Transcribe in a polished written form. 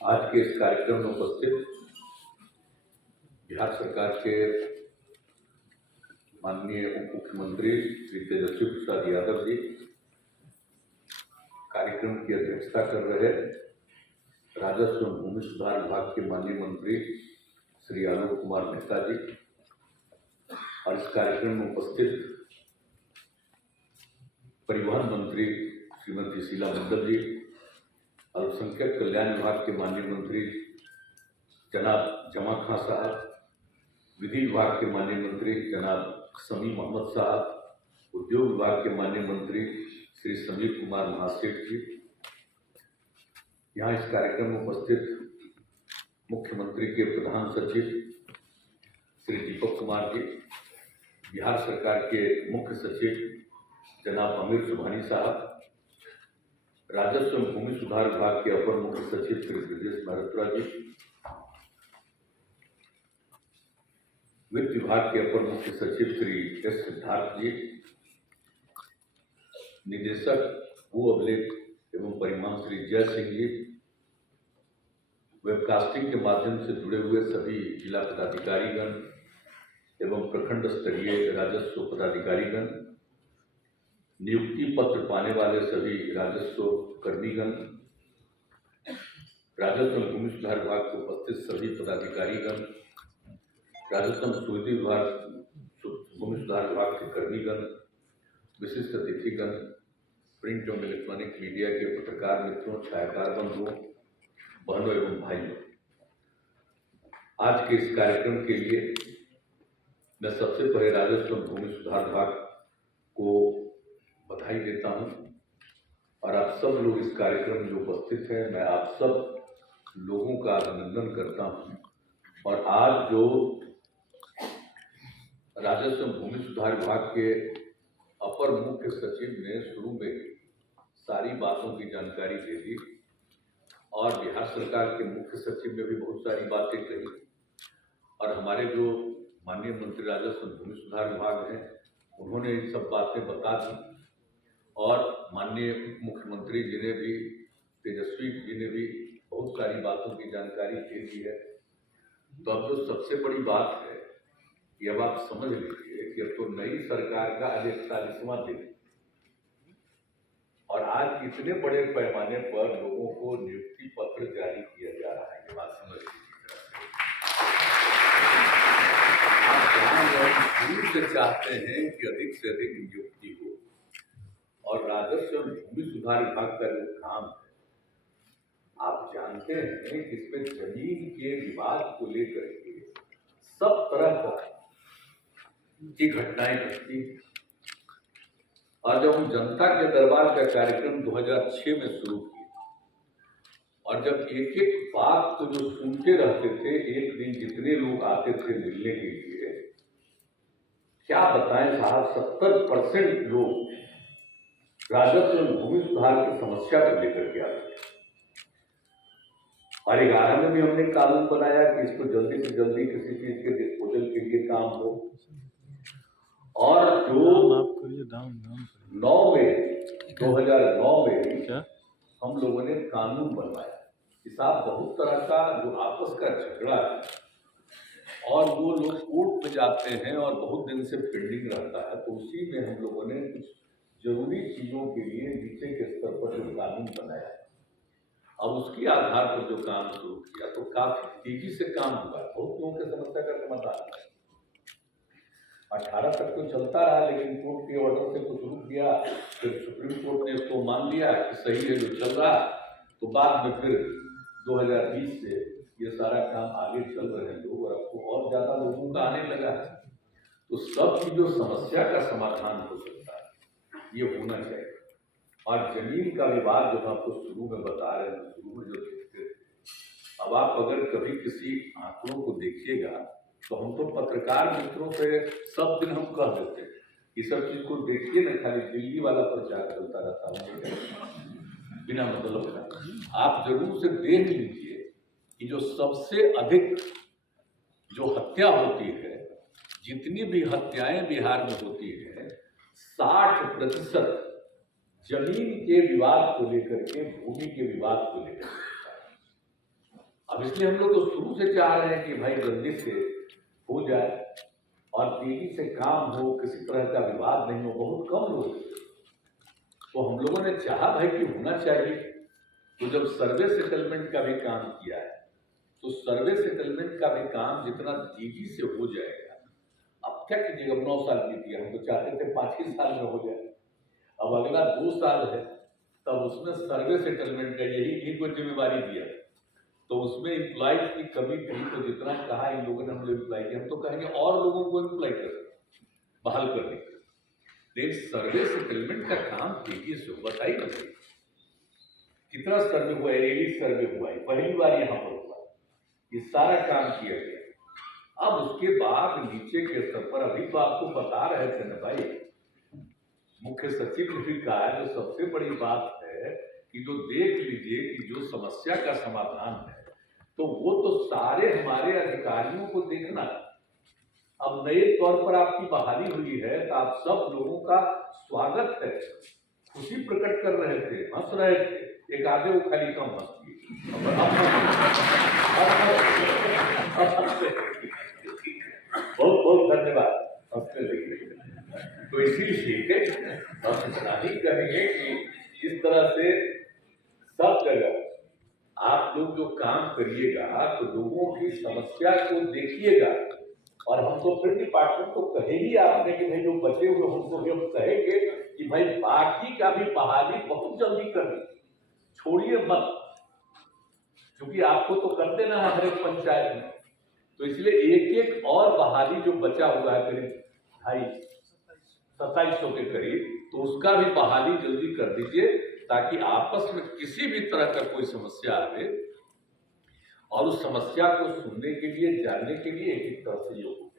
आज के इस कार्यक्रम में उपस्थित बिहार सरकार के माननीय उप मुख्यमंत्री श्री तेजस्वी प्रसाद यादव जी, कार्यक्रम की अध्यक्षता कर रहे राजस्व एवं भूमि सुधार विभाग के माननीय मंत्री श्री आलोक कुमार मेहता जी और इस कार्यक्रम में उपस्थित परिवहन मंत्री श्रीमती शीला मंडल जी, अल्पसंख्यक कल्याण विभाग के माननीय मंत्री जनाब जमा खां साहब, विधि विभाग के माननीय मंत्री जनाब समी मोहम्मद साहब, उद्योग विभाग के माननीय मंत्री श्री समीर कुमार महासेठ जी, यहाँ इस कार्यक्रम में उपस्थित मुख्यमंत्री के प्रधान सचिव श्री दीपक कुमार जी, बिहार सरकार के मुख्य सचिव जनाब अमीर सुभानी साहब, राजस्व एवं भूमि सुधार विभाग के अपर मुख्य सचिव श्री ब्रजेश मल्होत्रा जी, वित्त विभाग के अपर मुख्य सचिव श्री एस सिद्धार्थ जी, निदेशक भू अभिलेख एवं परिवहन श्री जय सिंह जी, वेबकास्टिंग के माध्यम से जुड़े हुए सभी जिला पदाधिकारीगण एवं प्रखंड स्तरीय राजस्व पदाधिकारीगण, नियुक्ति पत्र पाने वाले सभी राजस्व कर्मीगण, राजस्व एवं भूमि सुधार विभाग के उपस्थित सभी पदाधिकारीगण, राजस्व एवं भूमि सुधार विभाग के कर्मीगण, विशिष्ट अतिथिगण, प्रिंट एवं इलेक्ट्रॉनिक मीडिया के पत्रकार मित्रों, छायाकार बंधुओं, बहनों एवं भाइयों, आज के इस कार्यक्रम के लिए मैं सबसे पहले राजस्व एवं भूमि सुधार विभाग को बधाई देता हूं और आप सब लोग इस कार्यक्रम में उपस्थित हैं, मैं आप सब लोगों का अभिनंदन करता हूं। और आज जो राजस्व एवं भूमि सुधार विभाग के अपर मुख्य सचिव ने शुरू में सारी बातों की जानकारी दे दी और बिहार सरकार के मुख्य सचिव ने भी बहुत सारी बातें कही और हमारे जो माननीय मंत्री राजस्व एवं भूमि सुधार विभाग हैं उन्होंने इन सब बातें बता दी और माननीय मुख्यमंत्री जी ने भी, तेजस्वी जी ने भी बहुत सारी बातों की जानकारी दे दी है। तो अब जो सबसे बड़ी बात है कि अब आप समझ लीजिए कि अब तो नई सरकार का आज 41वां दिन और आज इतने बड़े पैमाने पर लोगों को नियुक्ति पत्र जारी किया जा रहा है, ये बात समझ लीजिए। शुरू से चाहते हैं कि अधिक से अधिक नियुक्ति हो और राजस्व एवं भूमि सुधार विभाग का जो काम है, आप जानते हैं कि इसमें जमीन के विवाद को लेकर के सब तरह की घटनाएं घटती हैं। और जब हम जनता के दरबार का कार्यक्रम 2006 में शुरू किया और जब एक एक बात को जो सुनते रहते थे, एक दिन जितने लोग आते थे मिलने के लिए, क्या बताएं साहब, 70% लोग राजस्व एवं भूमि सुधार की समस्या को लेकर के आते थे। और 11 में भी हमने कानून बनाया कि इसको जल्दी से जल्दी किसी चीज के डिस्पोजल के लिए काम हो और जो 9 में 2009 में हम लोगों ने कानून बनवाया कि साहब बहुत तरह का जो आपस का झगड़ा है और वो लोग कोर्ट में जाते हैं और बहुत दिन से पेंडिंग रहता है, तो उसी में हम लोगों ने कुछ जरूरी चीजों के लिए नीचे के स्तर पर जो कानून बनाया और उसके आधार पर जो काम शुरू किया तो काफी तेजी से काम हुआ, बहुत लोगों की समस्या का समाधान है। 18 तक तो चलता रहा लेकिन कोर्ट के ऑर्डर से कुछ रुक गया, फिर सुप्रीम कोर्ट ने उसको मान लिया कि सही है जो चल रहा, तो बाद में फिर 2020 से ये सारा काम आगे चल रहे हैं लोग और अब तो और ज्यादा लोगों का आने लगा है, तो सब की जो समस्या का समाधान हो सकता है ये होना चाहिए। और जमीन का विवाद जो आपको शुरू में बता रहे हैं, शुरू में जो देखते थे, अब आप अगर कभी किसी आंकड़ों को देखिएगा तो हम तो पत्रकार मित्रों से सब दिन हम कह देते हैं कि सब चीज को देखिए ना, खाली दिल्ली वाला प्रचार चलता रहता है बिना मतलब का। आप जरूर से देख लीजिए कि जो सबसे अधिक जो हत्या होती है, जितनी भी हत्याएं बिहार में होती है, 60% जमीन के विवाद को लेकर के, भूमि के विवाद को लेकर अब इसलिए हम लोग तो शुरू से चाह रहे हैं कि भाई जल्दी से हो जाए और तेजी से काम हो, किसी तरह का विवाद नहीं हो। बहुत कम लोग, तो हम लोगों ने चाहा भाई कि होना चाहिए। तो जब सर्वे सेटलमेंट का भी काम किया है, तो सर्वे सेटलमेंट का भी काम जितना तेजी से हो जाएगा। अब क्या कीजिएगा, 9 साल बीत गया, हम तो चाहते थे 5 ही साल में हो जाए। अब अगला 2 साल है, तब उसमें सर्वे सेटलमेंट का यही कोई जिम्मेवारी दिया, तो उसमें एम्प्लॉइज की कमी थी। तो जितना कहा इन लोगों ने हम लोग एम्प्लॉय किया, हम तो कहेंगे और लोगों को एम्प्लॉय कर बहाल करने के। लेकिन सर्वे सेटलमेंट का काम तेजी से बताइए ना, कितना सर्वे हुआ, एलईडी सर्वे हुआ है, पहली बार यहाँ पर हुआ, ये सारा काम किया गया। अब उसके बाद नीचे के स्तर पर, अभी तो आपको बता रहे थे ना भाई, मुख्य सचिव ने भी कहा, जो सबसे बड़ी बात है कि जो देख लीजिए कि जो समस्या का समाधान है, तो वो तो सारे हमारे अधिकारियों को देखना। अब नए तौर पर आपकी बहाली हुई है, तो आप सब लोगों का स्वागत है, खुशी प्रकट कर रहे थे, हंस रहे थे। एक आधे वो खाली कम हंसती, बहुत बहुत धन्यवाद हंसने लगे। तो इसीलिए हम इतना ही कहेंगे कि इस तरह से सब जगह आप लोग जो काम करिएगा, तो लोगों की समस्या को देखिएगा। और हम तो फिर डिपार्टमेंट को कहेंगे आपने कि भाई जो बचे हुए उनको भी हम कहेंगे कि भाई बाकी का भी बहाली बहुत जल्दी कर दी, छोड़िए मत, क्योंकि आपको तो कर देना है हर एक पंचायत में। तो इसलिए एक एक और बहाली जो बचा हुआ है करीब 2700 के करीब, तो उसका भी बहाली जल्दी कर दीजिए, ताकि आपस में किसी भी तरह का कोई समस्या आए और उस समस्या को सुनने के लिए, जानने के लिए एक एक तरह से योग